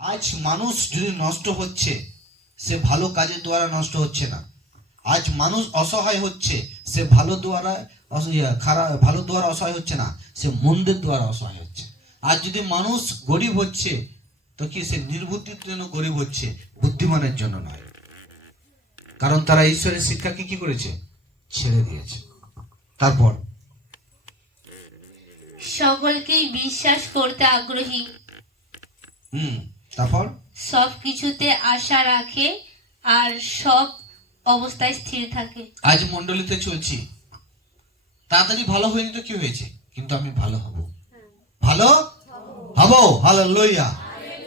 আজ মানুষ যদি নষ্ট হচ্ছে, সে ভালো কাজের দ্বারা নষ্ট হচ্ছে না। আজ মানুষ অসহায় হচ্ছে, সে ভালো দ্বারা ভালো দ্বারা অসহায় হচ্ছে না, সে মন্দের দ্বারা অসহায় হচ্ছে। আজ যদি মানুষ গরিব হচ্ছে, তো কি সে নির্বুদ্ধির জন্য গরিব হচ্ছে, বুদ্ধিমানের জন্য নয়। কারণ তারা ঈশ্বরের শিক্ষাকে কি করেছে? ছেড়ে দিয়েছে। তারপর সকলকেই বিশ্বাস করতে আগ্রহী, তারপর সব কিছুতে আশা রাখে আর সব অবস্থায় স্থির থাকে। আজ মন্ডলীতে চলছি, তাড়াতাড়ি ভালো হয়নি তো কি হয়েছে, কিন্তু আমি ভালো হব, ভালো হব। হালেলুয়া,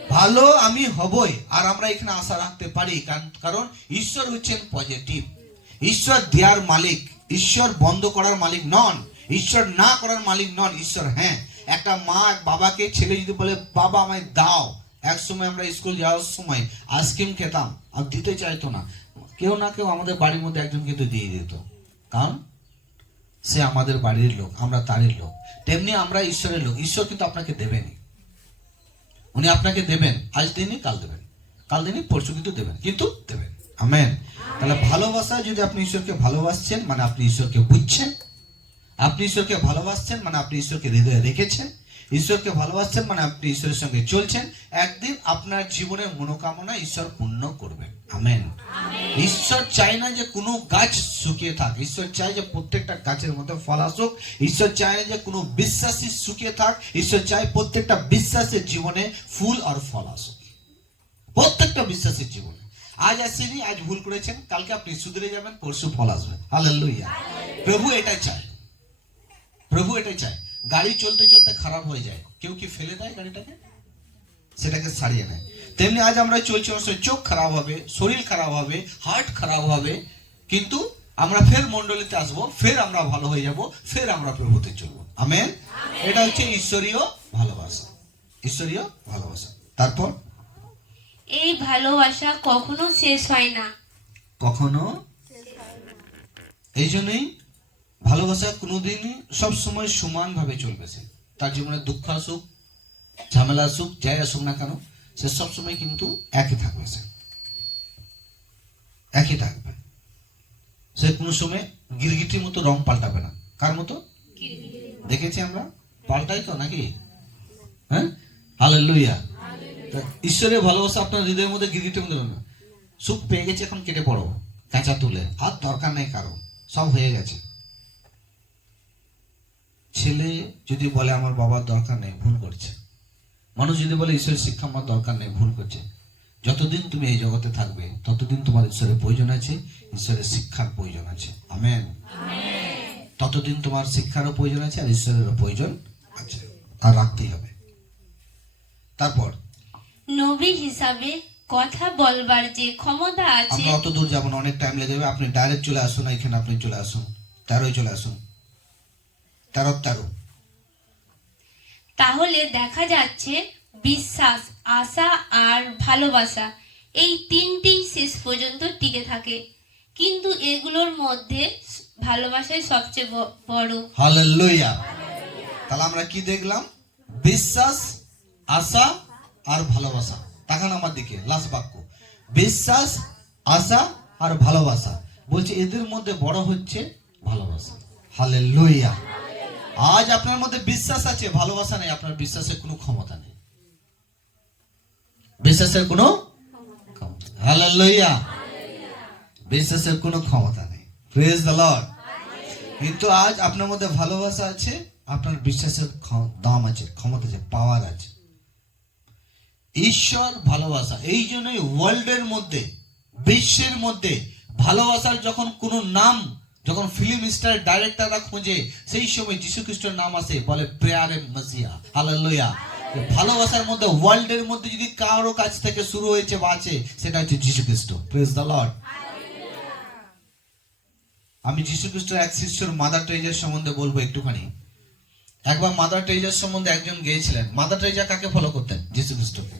ভালো আমি হবই। আর আমরা এখানে আশা রাখতে পারি, কারণ ঈশ্বর হচ্ছেন পজিটিভ। ঈশ্বর দেওয়ার মালিক, ঈশ্বর বন্ধ করার মালিক নন, ঈশ্বর না করার মালিক নন। ঈশ্বর হ্যাঁ, একটা মা এক বাবাকে, ছেলে যদি বলে বাবা আমায় দাও, এক সময় আমরা স্কুল যাওয়ার সময় আইসক্রিম খেতাম, আর দিতে চাইতো না, কেউ না কেউ আমাদের বাড়ির মধ্যে একজন কিন্তু দিয়ে দিত, কারণ সে আমাদের বাড়ির লোক, আমরা তারই লোক। তেমনি আমরা ঈশ্বরের লোক। ঈশ্বর কিন্তু আপনাকে দেবেনি, উনি আপনাকে দেবেন, আজ দিনই কাল দেবেন, কাল দিনই পরশু কিন্তু দেবেন, কিন্তু দেবেন। আমেন। তাহলে ভালোবাসা, যদি আপনি ঈশ্বরকে ভালোবাসছেন মানে আপনি ঈশ্বরকে বুঝছেন, আপনি ঈশ্বরকে ভালোবাসছেন মানে আপনি ঈশ্বরকে হৃদয়ে রেখেছেন, ঈশ্বরকে ভালোবাসছেন মানে আপনি ঈশ্বরের সঙ্গে চলছেন। একদিন আপনার জীবনের মনোকামনা ঈশ্বর পূর্ণ করবেন। আমেন। ঈশ্বর চায় না যে কোনো গাছ শুকিয়ে থাক, ঈশ্বর চায় যে প্রত্যেকটা গাছের মধ্যে ফল আসুক। ঈশ্বর চায় না যে কোনো বিশ্বাসী শুকিয়ে থাক, ঈশ্বর চায় প্রত্যেকটা বিশ্বাসের জীবনে ফুল আর ফল আসুক, প্রত্যেকটা বিশ্বাসের জীবনে। আজ আসেনি, আজ ভুল করেছেন, কালকে আপনি সুধরে যাবেন, পরশু ফল আসবে। হালেলুয়া। প্রভু এটাই চায়, প্রভু এটাই চায়। গাড়ি চলতে চলতে খারাপ হয়ে যায়, কেউ কি ফেলে দেয় গাড়িটাকে? সেটাকে সারিয়ে নেয়। তেমনি আজ আমরা চলছি, চোখ খারাপ হবে, শরীর খারাপ হবে, হার্ট খারাপ হবে, কিন্তু আমরা ফের মন্ডলীতে আসবো, ফের আমরা ভালো হয়ে যাব, ফের আমরা প্রভুতে চলবো। আমেন। এটা হচ্ছে ঈশ্বরীয় ভালোবাসা, ঈশ্বরীয় ভালোবাসা। তারপর এই ভালোবাসা কখনো শেষ হয় না, কখনো, এই জন্যই ভালোবাসা কোনোদিনই সবসময় সমানভাবে চলবে। সে তার জীবনে দুঃখ আসুক, ঝামেলা আসুক, যাই আসুক না কেন, সে সবসময় কিন্তু একই থাকবে, সে একই থাকবে। সে কোনো সময় গিরগিটির মতো রং পাল্টাবে না। কার মতো? দেখেছি আমরা, পাল্টাই তো নাকি? হ্যাঁ, হালেলুয়া। ঈশ্বরের ভালোবাসা আপনার হৃদয়ের মধ্যে গিরগিটির মধ্যে না, সুখ পেয়ে গেছে, এখন কেটে পড়ো কাঁচা তুলে, আর দরকার নেই কারো, সব হয়ে গেছে। ছেলে যদি বলে আমার বাবার দরকার নেই, ভুল করছে। মানুষ যদি বলে ঈশ্বরের শিক্ষা আমার দরকার নেই, ভুল করছে। যতদিন তুমি এই জগতে থাকবে, ততদিন তোমার ঈশ্বরের প্রয়োজন আছে, ঈশ্বরের শিক্ষার প্রয়োজন আছে। আমেন। ততদিন তোমার শিক্ষারও প্রয়োজন আছে, আর ঈশ্বরেরও প্রয়োজন আছে, আর রাখতেই হবে। তারপর নবী হিসাবে কথা বলবার যে ক্ষমতা আছে, আমরা অত দূর যাবো না, অনেক টাইম লেগে যাবে। আপনি ডাইরেক্ট চলে আসুন, এখানে আপনি চলে আসুন, 13 চলে আসুন, 13। তাহলে দেখা যাচ্ছে বিশ্বাস, আশা আর ভালোবাসা, এই তিনটি শেষ পর্যন্ত টিকে থাকে, কিন্তু এগুলোর মধ্যে ভালোবাসাই সবচেয়ে বড়। হালেলুয়া। তাহলে আমরা কি দেখলাম? বিশ্বাস, আশা আর ভালোবাসা। তাকান আমার দিকে, লাস্ট বাক্য, বিশ্বাস, আশা আর ভালোবাসা। বলছে এদের মধ্যে বড় হচ্ছে ভালোবাসা। হালেলুয়া। আজ আপনার মধ্যে বিশ্বাস আছে, ভালোবাসা নেই, আপনার বিশ্বাসের কোনো ক্ষমতা নেই, বিশ্বাসের কোনো ক্ষমতা। হালেলুয়া। বিশ্বাসের কোনো ক্ষমতা নেই। Praise the Lord. কিন্তু আজ আপনার মধ্যে ভালোবাসা আছে, আপনার বিশ্বাসের দাম আছে, ক্ষমতা আছে, পাওয়ার আছে। ঈশ্বর ভালোবাসা। এই জন্যই ওয়ার্ল্ডের মধ্যে, বিশ্বের মধ্যে ভালোবাসার যখন কোনো নাম, যখন ফিল্ম স্টার ডাইরেক্টররা খোঁজে, সেই সময় যীশু খ্রিস্টের নাম আসে, বলে প্রেয়ারে মাসিয়া। হালেলুয়া। ভালোবাসার মধ্যে ওয়ার্ল্ডের মধ্যে যদি কারো কাছ থেকে শুরু হয়েছে বা আছে, সেটা হচ্ছে যীশু খ্রিস্ট। Praise the Lord. আমি যীশু খ্রিস্টের এক শিষ্যর মাদার টেরেজার সম্বন্ধে বলবো একটুখানি। একবার মাদার টেরেজার সম্বন্ধে একজন গেয়েছিলেন। মাদার টেরেজা কাকে ফলো করতেন? যীশু খ্রিস্টকে।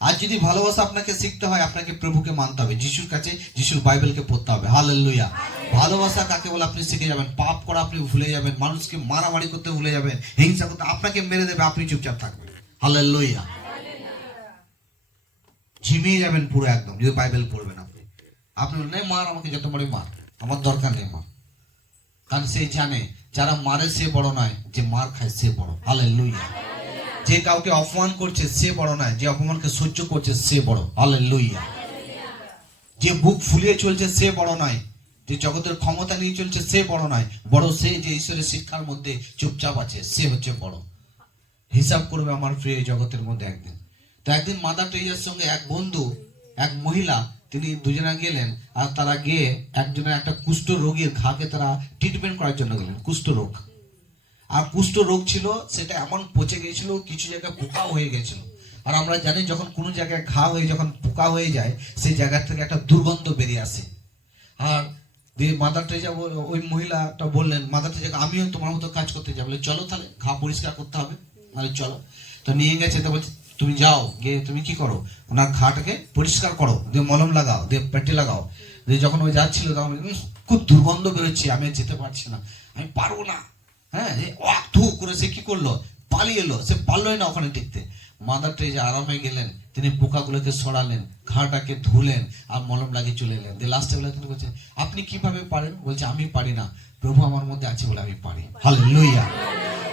আর যদি ভালোবাসা আপনাকে শিখতে হয়, আপনাকে প্রভুকে মানতে হবে, যিশুর কাছে, যিশুর বাইবেলকে পড়তে হবে। হালেলুয়া। ভালোবাসা কাকে বলে আপনি শিখে যাবেন, পাপ করা আপনি ভুলে যাবেন, মানুষকে মারামারি করতে ভুলে যাবেন, হিংসা করতে, আপনাকে মেরে দেবে, আপনি চুপচাপ থাকবেন। হালেলুয়া। ঝিমিয়ে যাবেন পুরো একদম যদি বাইবেল পড়বেন আপনি। আপনি বলেন, "নেই মার, আমাকে যত মারে মার, আমার দরকার নেই মার।" কারণ সে জানে যারা মারে সে বড় নয়, যে মার খায় সে বড়। হালেলুয়া। যে কাউকে অপমান করছে সে বড় নয়, যে অপমানকে সহ্য করছে সে বড়। হালেলুয়া। যে বুক ফুলিয়ে চলছে সে বড় নয়, যে জগতের ক্ষমতা নিয়ে চলছে সে বড় নয়, বড় সে যে ঈশ্বরের শিক্ষার মধ্যে চুপচাপ আছে, সে হচ্ছে বড়। হিসাব করবে আমার প্রিয় জগতের মধ্যে একদিন। তো একদিন মাদার টেরেসার সঙ্গে এক বন্ধু, এক মহিলা, তিনি দুজনা গেলেন, আর তারা গিয়ে একজনের একটা কুষ্ঠ রোগীর ঘাকে তারা ট্রিটমেন্ট করার জন্য গেলেন। কুষ্ঠ রোগ, আর কুষ্ঠ রোগ ছিল, সেটা এমন পচে গেছিল, কিছু জায়গায় পোকাও হয়ে গেছিল। আর আমরা জানি যখন কোনো জায়গায় ঘা হয়ে যখন পোকা হয়ে যায়, সেই জায়গা থেকে একটা দুর্গন্ধ বেরিয়ে আসে। আর মাদার টেরেসা ওই মহিলাটা বললেন, মাদার টেরেসা, আমিও তোমার মতো কাজ করতে যাবো। বলে, চলো তাহলে, ঘা পরিষ্কার করতে হবে। মানে চলো। তো নিয়ে গেছে, তো বলছে, তুমি যাও, গিয়ে তুমি কি করো, ওনার ঘাটাকে পরিষ্কার করো, দিয়ে মলম লাগাও, দিয়ে পেটে লাগাও। দিয়ে যখন ওই যাচ্ছিল তখন খুব দুর্গন্ধ বেরোচ্ছে, আমি যেতে পারছি না, আমি পারবো না। হ্যাঁ, ধু করে সে কি করলো, পালিয়ে এলো। সে পারলোই না ওখানে টিকতে। মাদার টেরেসা আরামে গেলেন, তিনি পোকাগুলোকে সরালেন, ঘাটাকে ধুলেন, আর মলম লাগিয়ে চলে এলেন। দিয়ে লাস্টে বেলা তিনি বলছেন, আপনি কিভাবে পারেন? বলছে, আমি পারি না, প্রভু আমার মধ্যে আছে বলে আমি পারি। হালেলুয়া।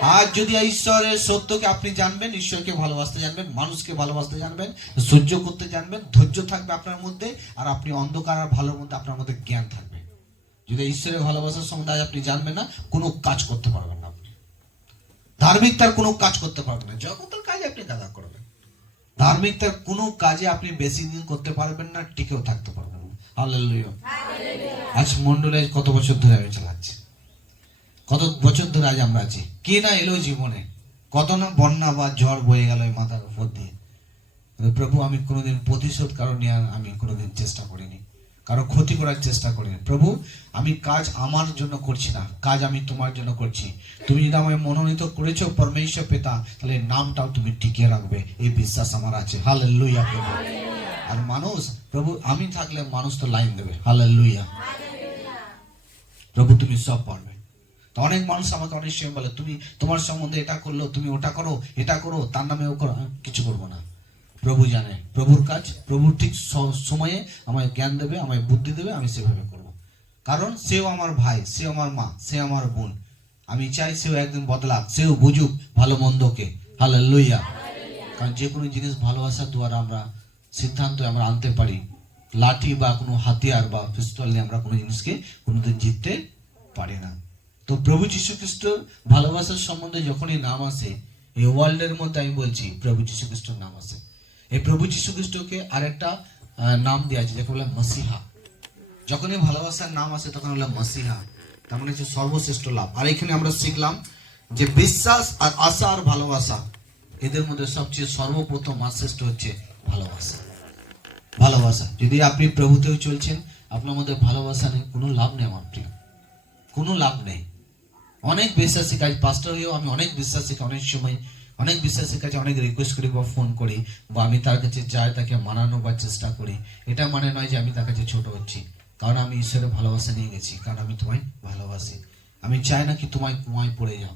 আজ যদি ঈশ্বরের সত্যকে আপনি জানবেন, ঈশ্বরকে ভালোবাসতে জানবেন, মানুষকে ভালোবাসতে জানবেন, সহ্য করতে জানবেন, ধৈর্য থাকবে আপনার মধ্যে, আর আপনি অন্ধকার আর ভালোর মধ্যে আপনার মধ্যে জ্ঞান থাকবে। যদি ঈশ্বরের ভালোবাসার সম্বন্ধে আজ আপনি জানবেন না, কোনো কাজ করতে পারবেন না, আপনি ধার্মিকতার কোনো কাজ করতে পারবেন না। জগতের কাজে আপনি দাদা করবেন, ধার্মিকতার কোনো কাজে আপনি বেশি দিন করতে পারবেন না, টিকেও থাকতে পারবেন না। হালেলুয়া। আজ মন্ডলে কত বছর ধরে আমি চালাচ্ছি, কত বছর ধরে আজ আমরা আছি। কে না এলো জীবনে, কত না বন্যা বা ঝড় বয়ে গেল এই মাথার উপর দিয়ে। প্রভু, আমি কোনোদিন প্রতিশোধ কারো নেওয়ার আমি কোনোদিন চেষ্টা করিনি, কারো ক্ষতি করার চেষ্টা করিনি। প্রভু, আমি কাজ আমার জন্য করছি না, কাজ আমি তোমার জন্য করছি। তুমি যদি আমায় মনোনীত করেছো পরমেশ্বর পিতা, তাহলে নামটাও তুমি টিকিয়ে রাখবে, এই বিশ্বাস আমার আছে। হালেলুয়া প্রভু। আর মানুষ, প্রভু আমি থাকলে মানুষ তো লাইন দেবে। হালেলুয়া। প্রভু তুমি সব পারবে। তো অনেক মানুষ আমাকে অনেক সময় বলে, তুমি তোমার সম্বন্ধে এটা করলো, তুমি ওটা করো, এটা করো, তার নামে ও করো। আমি কিছু করবো না। প্রভু জানে প্রভুর কাজ, প্রভু ঠিক সময়ে আমায় জ্ঞান দেবে, আমায় বুদ্ধি দেবে, আমি সেভাবে করব। কারণ সেও আমার ভাই, সে আমার মা, সে আমার বোন। আমি চাই সেও একদিন বদলাক, সেও বুঝুক ভালো মন্দকে। হালেলুয়া। কারণ যে কোনো জিনিস ভালোবাসার দ্বারা আমরা সিদ্ধান্ত আমরা আনতে পারি। লাঠি বা কোনো হাতিয়ার বা পিস্তল নিয়ে আমরা কোনো জিনিসকে কোনোদিন জিততে পারি না। তো প্রভু যীশু খ্রিস্টর ভালোবাসার সম্বন্ধে যখনই নাম আসে এই ওয়ার্ল্ডের মধ্যে, আমি বলছি প্রভু যীশু খ্রিস্টর নাম আসে। এই প্রভু যীশু খ্রিস্টকে আরেকটা নাম দেওয়া আছে, যাকে বলে মসিহা। যখনই ভালোবাসার নাম আসে তখন হলো মসিহা, তার মানে হচ্ছে সর্বশ্রেষ্ঠ লাভ। আর এখানে আমরা শিখলাম যে বিশ্বাস আর আশা আর ভালোবাসা, এদের মধ্যে সবচেয়ে সর্বপ্রথম আর শ্রেষ্ঠ হচ্ছে ভালোবাসা। ভালোবাসা। যদি আপনি প্রভুতেও চলছেন, আপনার মধ্যে ভালোবাসা নেই, কোনো লাভ নেই আমার প্রিয়, কোনো লাভ নেই। অনেক বিশ্বাসী কাজ, পাস্টার হয়েও আমি অনেক বিশ্বাসী, অনেক সময় অনেক বিশ্বাসীর কাছে অনেক রিকোয়েস্ট করি বা ফোন করি, বা আমি তার কাছে যাই, তাকে মানানো বা চেষ্টা করি। এটা মানে নয় যে আমি তার কাছে ছোট হচ্ছি, কারণ আমি ঈশ্বরের ভালোবাসা নিয়ে গেছি, কারণ আমি তোমায় ভালোবাসি। আমি চাই না কি তোমায় কুয়ায় পড়ে যাও,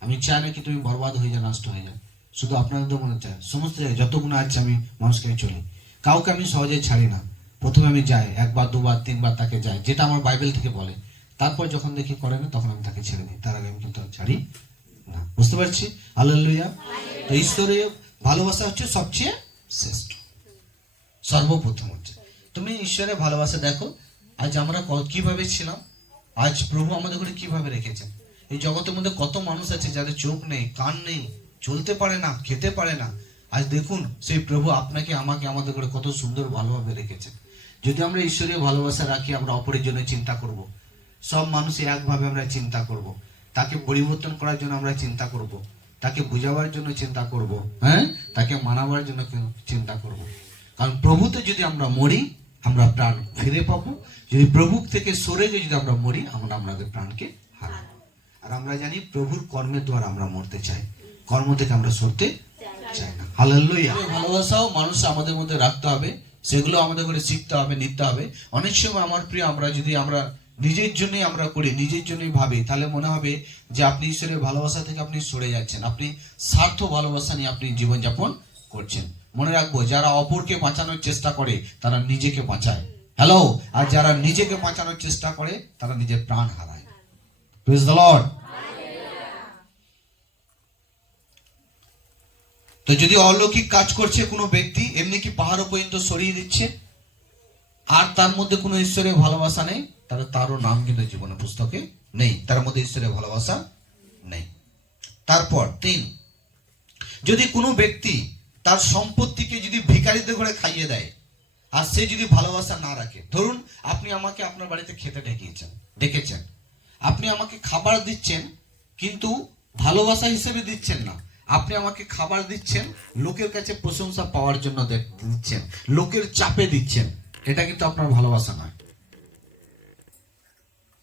আমি চাই না কি তুমি বরবাদ হয়ে যাও, নষ্ট হয়ে যাও। শুধু আপনাদের মনে চাই, সমস্ত জায়গায় যত গুণ আছে আমি মানুষকে আমি চলি, কাউকে আমি সহজে ছাড়ি না। প্রথমে আমি যাই, একবার দুবার তিনবার তাকে যাই, যেটা আমার বাইবেল থেকে বলে। তারপর যখন দেখি করে না, তখন আমি তাকে ছেড়ে দিই, তার আগে আমি কিন্তু ছাড়ি না। বুঝতে পারছি? হালেলুয়া। তো ঈশ্বরের ভালোবাসা হচ্ছে সবচেয়ে শ্রেষ্ঠ, সর্বপ্রথম হচ্ছে। তুমি ঈশ্বরের ভালোবাসা দেখো, আজ আমরা কিভাবে ছিলাম, আজ প্রভু আমাদের করে কিভাবে রেখেছেন। এই জগতের মধ্যে কত মানুষ আছে যাদের চোখ নেই, কান নেই, চলতে পারে না, খেতে পারে না। আজ দেখুন সেই প্রভু আপনাকে আমাকে আমাদের করে কত সুন্দর ভালোভাবে রেখেছেন। যদি আমরা ঈশ্বরীয় ভালোবাসা রাখি, আমরা অপরের জন্য চিন্তা করব, সব মানুষ একভাবে আমরা চিন্তা করব, তাকে পরিবর্তন করার জন্য আমরা চিন্তা করব, তাকে বুঝাবার জন্য চিন্তা করব, হ্যাঁ, তাকে মানাবার জন্য চিন্তা করব। কারণ প্রভুতে যদি আমরা মরি, আমরা প্রাণ ফিরে পাবো। যদি প্রভু থেকে সরে গিয়ে যদি আমরা মরি, আমরা আমাদের প্রাণকে হারাবো। আর আমরা জানি প্রভুর কর্মের দ্বারা আমরা মরতে চাই, কর্ম থেকে আমরা সরতে চাই না। হালেলুয়া। ভালোবাসাও মানুষ আমাদের মধ্যে রাখতে হবে, সেগুলো আমাদের করে শিখতে হবে, নিতে হবে। অনেক সময় আমার প্রিয়, আমরা যদি আমরা নিজের জন্যই আমরা করি, নিজের জন্যই ভাবি, তাহলে মনে হবে যে আপনি ঈশ্বরের ভালোবাসা থেকে আপনি সরে যাচ্ছেন, আপনি স্বার্থ ভালোবাসা নিয়ে আপনি জীবনযাপন করছেন। মনে রাখবো, যারা অপরকে বাঁচানোর চেষ্টা করে তারা নিজেকে বাঁচায়। হ্যালো। আর যারা নিজেকে বাঁচানোর চেষ্টা করে তারা নিজের প্রাণ হারায়। Praise the Lord. তো যদি অলৌকিক কাজ করছে কোনো ব্যক্তি, এমনি কি পাহাড় পর্যন্ত সরিয়ে দিচ্ছে, আর তার মধ্যে কোনো ঈশ্বরের ভালোবাসা নেই, তাহলে তারও নাম কিন্তু জীবনের পুস্তকে নেই, তার মধ্যে ঈশ্বরের ভালোবাসা নেই। তারপর 3, যদি কোনো ব্যক্তি তার সম্পত্তিকে যদি ভিখারিদের ঘরে খাইয়ে দেয় আর সে যদি ভালোবাসা না রাখে, ধরুন আপনি আমাকে আপনার বাড়িতে খেতে ডেকেছেন, আপনি আমাকে খাবার দিচ্ছেন কিন্তু ভালোবাসা হিসেবে দিচ্ছেন না, আপনি আমাকে খাবার দিচ্ছেন লোকের কাছে প্রশংসা পাওয়ার জন্য দিচ্ছেন, লোকের চাপে দিচ্ছেন, এটা কিন্তু আপনার ভালোবাসা নয়।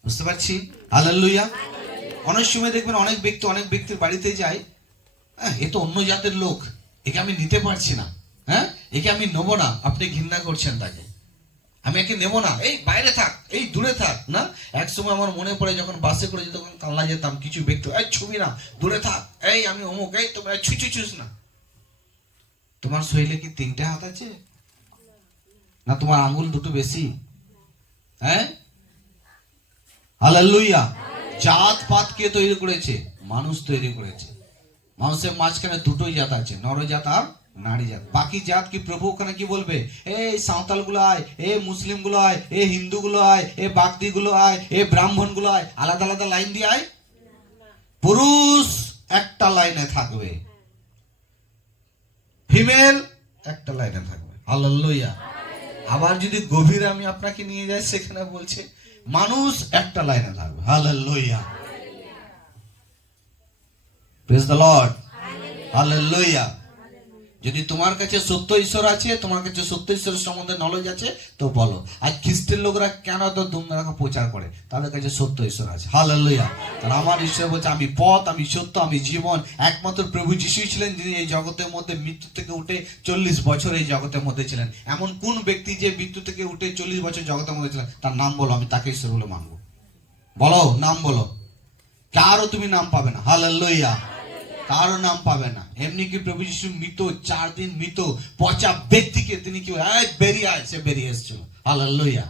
বুঝতে পারছি? হালেলুয়া। অনেক সময় দেখবেন অনেক ব্যক্তির বাড়িতে যায়, এ তো অন্য জাতের লোক, একে আমি নিতে পারছি না, একে আমি নেবো না, আপনি ঘৃণা করছেন তাকে, আমি একে নেবো না, এই বাইরে থাক, এই দূরে থাক না। এক সময় আমার মনে পড়ে যখন বাসে করে যখন কালনা যেতাম, কিছু ব্যক্তি, এই ছবি না, দূরে থাক, এই আমি অমুক, এই তোমরা ছুঁচ না। তোমার শরীরে কি 3টে হাত আছে না তোমার আঙ্গুল দুটো বেশি? হালেলুয়া। জাত পাত কে তৈরি করেছে? মানুষ তৈরি করেছে। মানুষের মাঝখানে দুটোই জাত আছে, নরজাত আর নারী জাত। বাকি জাত কি প্রভু ওখানে কি বলবে? এই সাঁওতাল গুলো আয়, এই মুসলিম গুলো আয়, এই হিন্দু গুলো আয়, এই বাগদি গুলো আয়, এই ব্রাহ্মণ গুলো আয়, আলাদা আলাদা লাইন দিয়ে আয়। পুরুষ একটা লাইনে থাকবে, ফিমেল একটা লাইনে থাকবে। হালেলুয়া। আবার যদি গভীরে আমি আপনাকে নিয়ে যাই, সেখানে বলছে মানুষ একটা লাইনে থাকবে। Hallelujah. Praise the Lord. Hallelujah. যদি তোমার কাছে সত্য ঈশ্বর আছে, তোমার কাছে সত্য ঈশ্বরের সম্বন্ধে নলেজ আছে, তো বলো। আর খ্রিস্টের লোকরা কেন তো দুমরাকে প্রচার করে? তাদের কাছে সত্য ঈশ্বর আছে। হালেলুয়া। আর আমার ঈশ্বর বলছে, আমি পথ, আমি সত্য, আমি জীবন। একমাত্র প্রভু যিশুই ছিলেন যিনি এই জগতের মধ্যে মৃত্যু থেকে উঠে 40 বছর এই জগতের মধ্যে ছিলেন। এমন কোন ব্যক্তি যে মৃত্যু থেকে উঠে 40 বছর জগতের মধ্যে ছিলেন? তার নাম বলো, আমি তাকে ঈশ্বর বলে মানবো। বলো, নাম বলো। কারো তুমি নাম পাবে না। হালেলুয়া। কারো নাম পাবে না। এমনি কি প্রভু যিশু মৃত, 4 দিন মৃত পচা ব্যক্তিকে তিনি কি বেরিয়ে আয়, সে বেরিয়ে এসেছিল। হালেলুয়া।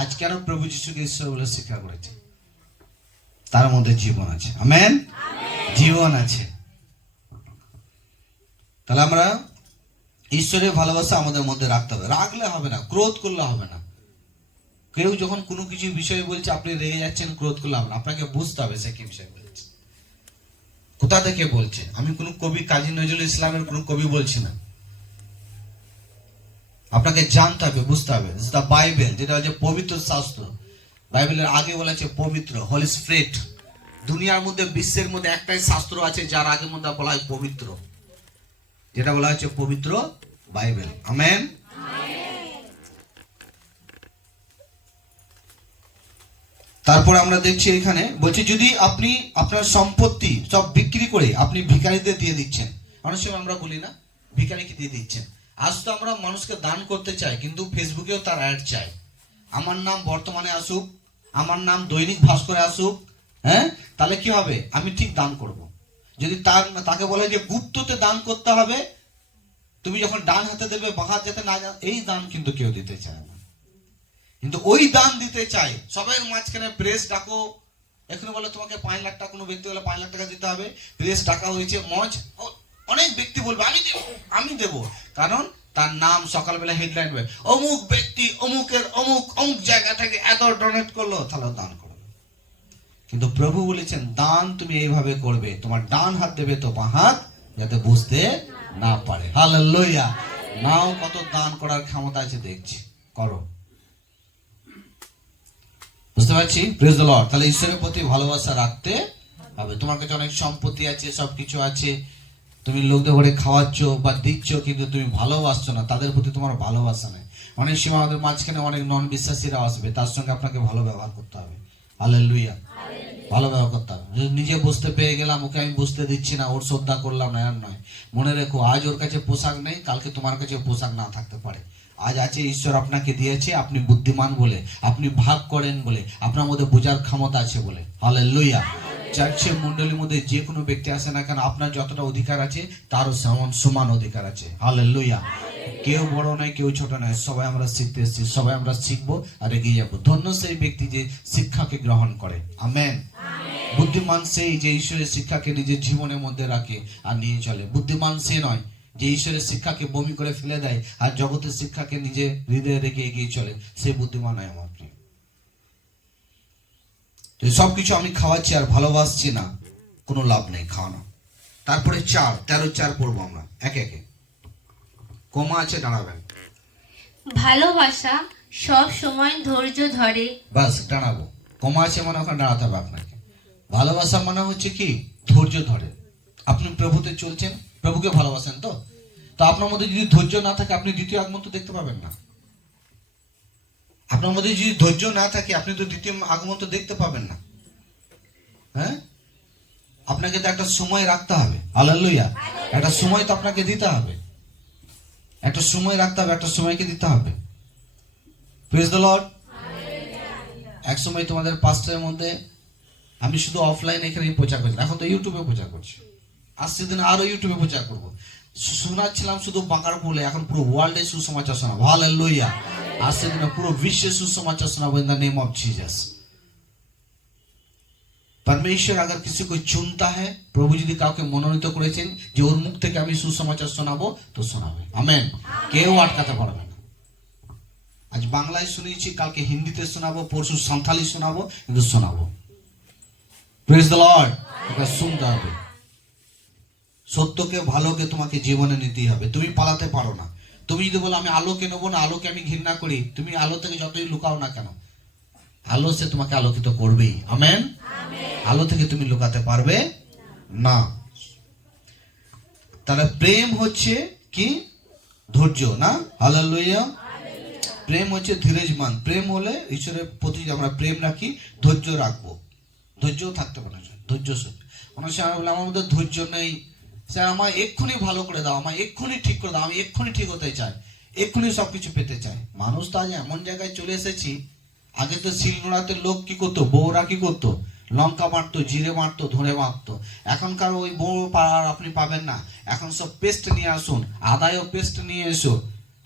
আজ কেন প্রভু যিশুকে ঈশ্বর বলে স্বীকার করেছে? তার মধ্যে জীবন আছে। আমেন। জীবন আছে। তাহলে আমরা ঈশ্বরের ভালোবাসা আমাদের মধ্যে রাখতে হবে। রাখলে হবে না, ক্রোধ করলে হবে না। কেউ যখন কোনো কিছু বিষয়ে বলছে আপনি রেগে যাচ্ছেন, ক্রোধ করলে হবে না। আপনাকে বুঝতে হবে সে কি বিষয় বলছে, কোথা থেকে বলছে। আমি কোন কবি কাজী নজরুল ইসলামের কোন কবি বলছি না। আপনাকে জানতে হবে, বুঝতে হবে। বাইবেল, যেটা হচ্ছে পবিত্র শাস্ত্র। বাইবেলের আগে বলা আছে পবিত্র, হোলি স্পিরিট। দুনিয়ার মধ্যে, বিশ্বের মধ্যে একটাই শাস্ত্র আছে যার আগে মধ্যে বলা হয় পবিত্র, যেটা বলা হচ্ছে পবিত্র বাইবেল। আমেন। তারপর আমরা দেখছি এখানে বলছে, যদি আপনি আপনার সম্পত্তি সব বিক্রি করে আপনি ভিখারিদের দিয়ে দিচ্ছেন। অনেক সময় আমরা বলি না, ভিখারিকে দিয়ে দিচ্ছেন। আজ তো আমরা মানুষকে দান করতে চাই, কিন্তু ফেসবুকেও তার অ্যাড চাই। আমার নাম বর্তমানে আসুক, আমার নাম দৈনিক ভাস্করে আসুক, তাহলে কি হবে? আমি ঠিক দান করব। যদি তাকে বলে যে গুপ্ততে দান করতে হবে, তুমি যখন ডান হাতে দেবে বাঁ হাত যাতে না, এই দান কিন্তু কেউ দিতে চায় না। কিন্তু ওই দান দিতে চাই সবাই মাঝখানে প্রেস ডাকো। এখন বলে তোমাকে 5 লাখ টাকা, কোনো ব্যক্তি বলে 5 লাখ টাকা দিতে হবে, প্রেস ডাকা হয়েছে, মঞ্চ, অনেক ব্যক্তি বলবে আমি দেব, কারণ তার নাম সকালবেলা হেডলাইন হবে, অমুক ব্যক্তি অমুকের অমুক জায়গা থেকে এত ডোনেট করলো, তাহলে দান করবে। কিন্তু প্রভু বলেছেন দান তুমি এইভাবে করবে, তোমার ডান হাত দেবে তো বাঁ হাত যাতে বুঝতে না পারে। হালেলুয়া। নাও কত দান করার ক্ষমতা আছে দেখছি, করো। বুঝতে পারছি? Praise the Lord. তাহলে ঈশ্বরের প্রতি ভালোবাসা রাখতে হবে। তোমার কাছে অনেক সম্পত্তি আছে, সবকিছু আছে, তুমি লোকদের ঘরে খাওয়াচ্ছ বা দিচ্ছ, কিন্তু তুমি ভালোবাসছো না, তাদের প্রতি তোমার ভালোবাসা নেই। অনেক সময় আমাদের মাঝখানে অনেক নন বিশ্বাসীরা আসবে, তার সঙ্গে আপনাকে ভালো ব্যবহার করতে হবে। হালেলুয়া। ভালো ব্যবহার করতে হবে। নিজে বুঝতে পেরে গেলাম, ওকে আমি বুঝতে দিচ্ছি না, ওর শ্রদ্ধা করলাম না, আর নয়। মনে রেখো, আজ ওর কাছে পোশাক নেই, কালকে তোমার কাছে পোশাক না থাকতে পারে। আজ আছে, ঈশ্বর আপনাকে দিয়েছে, আপনি বুদ্ধিমান বলে, আপনি ভাগ করেন বলে, আপনার মধ্যে বোঝার ক্ষমতা আছে বলে। হালেলুয়া। চার্চের মণ্ডলীর মধ্যে যে কোনো ব্যক্তি আসে না কেন, আপনার যতটা অধিকার আছে তারও সমান অধিকার আছে। হালেলুয়া। কেউ বড় নয়, কেউ ছোট নয়, সবাই আমরা শিখতে এসেছি, সবাই আমরা শিখবো আর এগিয়ে যাবো। ধন্য সেই ব্যক্তি যে শিক্ষাকে গ্রহণ করে। আমেন। বুদ্ধিমান সেই যে ঈশ্বরের শিক্ষাকে নিজের জীবনের মধ্যে রাখে আর নিয়ে চলে। বুদ্ধিমান সে নয় যে ঈশ্বরের শিক্ষাকে বমি করে ফেলে দেয় আর জগতের শিক্ষাকে নিজে হৃদয়ে রেখে এগিয়ে চলে, সে বুদ্ধিমান নয় আমার প্রিয়। তো সবকিছু আমি খাওয়াচ্ছি আর ভালোবাসছি না, কোনো লাভ নেই খাওয়ানো। তারপরে 13 পড়বো আমরা একে একে। কমা আছে, দাঁড়াবেন। ভালোবাসা সব সময় ধৈর্য ধরে। বাস দাঁড়াবো। কমা আছে মানে ওখানে দাঁড়াতে হবে আপনাকে। ভালোবাসা মানে হচ্ছে কি? ধৈর্য ধরে। আপনি প্রভুতে চলছেন, প্রভুকে ভালোবাসেন তো আপনার মধ্যে যদি ধৈর্য না থাকে আপনি দ্বিতীয় আগমন তো দেখতে পাবেন না। আপনার মধ্যে যদি ধৈর্য না থাকে আপনি তো দ্বিতীয় আগমন তো দেখতে পাবেন না। হ্যাঁ, আপনাকে তো একটা সময় রাখতে হবে। হালেলুয়া। একটা সময় তো আপনাকে দিতে হবে, একটা সময় রাখতে হবে, একটা সময়কে দিতে হবে। Praise the Lord. এক সময় তোমাদের পাস্টের মধ্যে আমি শুধু অফলাইন এখানে প্রচার করছি, এখন তো ইউটিউবে প্রচার করছি। আসছে দিন আরো ইউটিউবে প্রচার করবো। শোনাচ্ছিলাম শুধু বাঁকার বলে, এখন পুরো ওয়ার্ল্ডে সুসমাচার শোনাবো। হালেলুয়া। আসছে দিনে পুরো বিশ্বে সুসমাचार सुनाबो in the name of Jesus. परमेश्वर अगर किसी को चुनता है, प्रभु यदि কাউকে মনোনীত করেছেন যে ওর মুখ থেকে আমি সুসমাচার শোনাবো, তো শোনাবে। আমেন। কেউ আটকাতে পারবে না। আজ বাংলায় শুনিয়েছি, কালকে হিন্দিতে শোনাবো, পরশু সাঁওতালি শোনাবো, কিন্তু শোনাবো। Praise the Lord. এটা শুনতে হবে। সত্যকে ভালোকে তোমাকে জীবনে নিতেই হবে, তুমি পালাতে পারো না। তুমি যদি বলো আমি আলোকে নেবো না, আলোকে আমি ঘৃণা করি, তুমি আলো থেকে যতই লুকাও না কেন, আলো সে তোমাকে আলোকিত করবেই। আমেন। আলো থেকে তুমি লুকাতে পারবে না। তাহলে প্রেম হচ্ছে কি? ধৈর্য না? হালেলুয়া। প্রেম হচ্ছে ধীরজমান। প্রেম হলে ঈশ্বরের প্রতি আমরা প্রেম রাখি, ধৈর্য রাখবো। ধৈর্য থাকতে পারে, ধৈর্য সহ্য। অনেক সময় বলে আমার মধ্যে ধৈর্য নেই, স্যার আমায় এক্ষুনি ভালো করে দাও, আমায় এক্ষুনি ঠিক করে দাও, আমি এক্ষুনি ঠিক হতে চাই, এক্ষুনি সবকিছু পেতে চাই। মানুষ তো আজ এমন জায়গায় চলে এসেছি, আগে তো শিলনোড়াতে লোক কি করতো, বউরা কি করতো, লঙ্কা মারতো, জিরে মারতো, ধরে মারতো। এখনকার ওই বউ আর আপনি পাবেন না। এখন সব পেস্ট নিয়ে আসুন, আদায়ও পেস্ট নিয়ে এসো।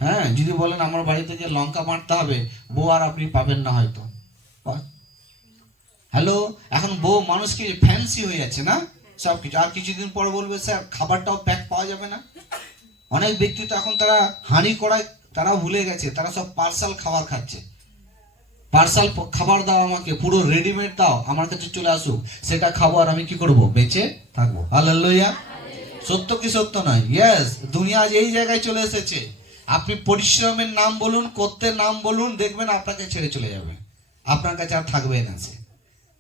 হ্যাঁ, যদি বলেন আমার বাড়িতে যে লঙ্কা মারতে হবে, বউ আর আপনি পাবেন না হয়তো। হ্যালো, এখন বউ মানুষ কি ফ্যান্সি হয়ে যাচ্ছে না সবকিছু। আর কিছুদিন পর বলবে স্যার খাবারটাও প্যাক পাওয়া যাবে না। অনেক ব্যক্তি তো এখন তারা হাঁড়ি কড়াই তারা ভুলে গেছে, তারা সব পার্সাল খাবার খাচ্ছে। পার্সাল খাবার দাও আমাকে, পুরো রেডিমেড দাও, আমার কাছে চলে আসুক, সেটা খাবো আর আমি কি করব? বেঁচে থাকবো। হালেলুয়া। সত্য কি সত্য নয়? ইয়েস। দুনিয়া আজ এই জায়গায় চলে এসেছে। আপনি পরিশ্রমের নাম বলুন, কর্তের নাম বলুন, দেখবেন আপনাকে ছেড়ে চলে যাবে, আপনার কাছে আর থাকবে না সে।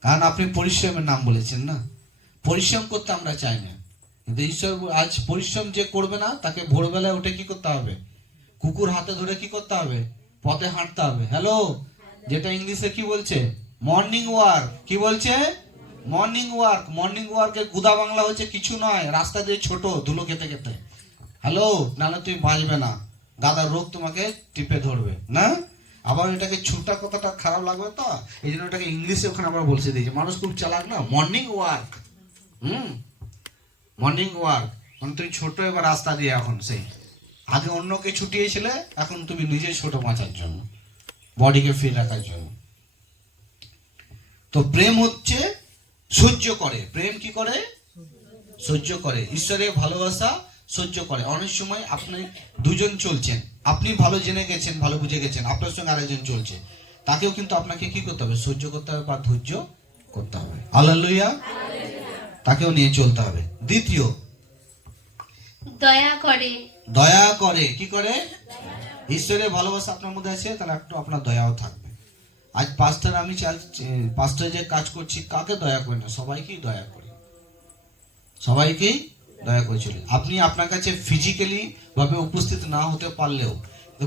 কারণ আপনি পরিশ্রমের নাম বলেছেন না। পরিশ্রম করতে আমরা চাই না, কিন্তু ঈশ্বর আজ পরিশ্রম যে করবে না তাকে ভোরবেলায় উঠে কি করতে হবে? কুকুর হাতে ধরে কি করতে হবে? পথে হাঁটতে হবে। হ্যালো, যেটা ইংলিশে কি বলছে? Morning work. কি বলছে? Morning work. মর্নিং ওয়ার্কের গুদা বাংলা হচ্ছে কিছু নয়, রাস্তা দিয়ে ছোট ধুলো খেতে খেতে। হ্যালো, নাহলে তুমি বাঁচবে না, গাদার রোগ তোমাকে টিপে ধরবে না। আবার এটাকে ছুটা কথাটা খারাপ লাগবে তো, এই জন্য এটাকে ইংলিশে ওখানে আমরা বলছে দিয়েছি। মানুষ খুব চালাক না। Morning work. মর্নিং ওয়ার্ক মানে তুমি ছোট এবার রাস্তা দিয়ে, এখন সেই আগে অন্যকে ছুটিয়েছিলে, এখন তুমি নিজে ছোট বাঁচার জন্য, বডিকে ফিট রাখার জন্য। তো প্রেম হচ্ছে সহ্য করে। প্রেম কি করে? সহ্য করে। ঈশ্বরের ভালোবাসা সহ্য করে। অনেক সময় আপনি দুজন চলছেন, আপনি ভালো জেনে গেছেন, ভালো বুঝে গেছেন, আপনার সঙ্গে আরেকজন চলছে, তাকেও কিন্তু আপনাকে কি করতে হবে? সহ্য করতে হবে বা ধৈর্য করতে হবে। হালেলুয়া। তাকেও নিয়ে চলতে হবে। দ্বিতীয়, দয়া করে। দয়া করে। কি করে? ঈশ্বরের ভালোবাসা আপনার মধ্যে আছে, তাহলে একটু আপনার দয়াও থাকবে। আজ পাস্টার আমি পাস্টার যে কাজ করছি, কাকে দয়া করি না? সবাইকেই দয়া করি, সবাইকেই দয়া করে চলি। আপনি আপনার কাছে ফিজিক্যালি ভাবে উপস্থিত না হতে পারলেও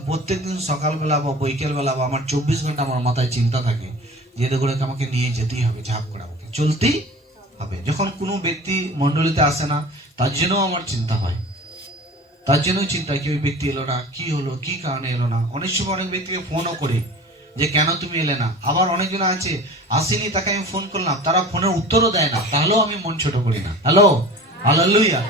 প্রত্যেকদিন সকালবেলা বা বৈকালবেলা বা আমার 24 ঘন্টা আমার মাথায় চিন্তা থাকে যে এদের করে আমাকে নিয়ে যেতেই হবে, ঝাঁপ করে আমাকে চলতেই হবে। যখন কোনো ব্যক্তি মন্ডলীতে আসে না, তার জন্য আমার চিন্তা হয়, তার জন্য চিন্তা কি ওই ব্যক্তি এলো না, কি হলো, কি কারণে এলো না। অনেক সময় অনেক ব্যক্তিকে ফোনও করি যে কেন তুমি এলে না। আবার অনেকজন আছে আসেনি, তাকে আমি ফোন করলাম, তারা ফোনের উত্তরও দেয় না, তাহলেও আমি মন ছোট করি না। Hello, hallelujah.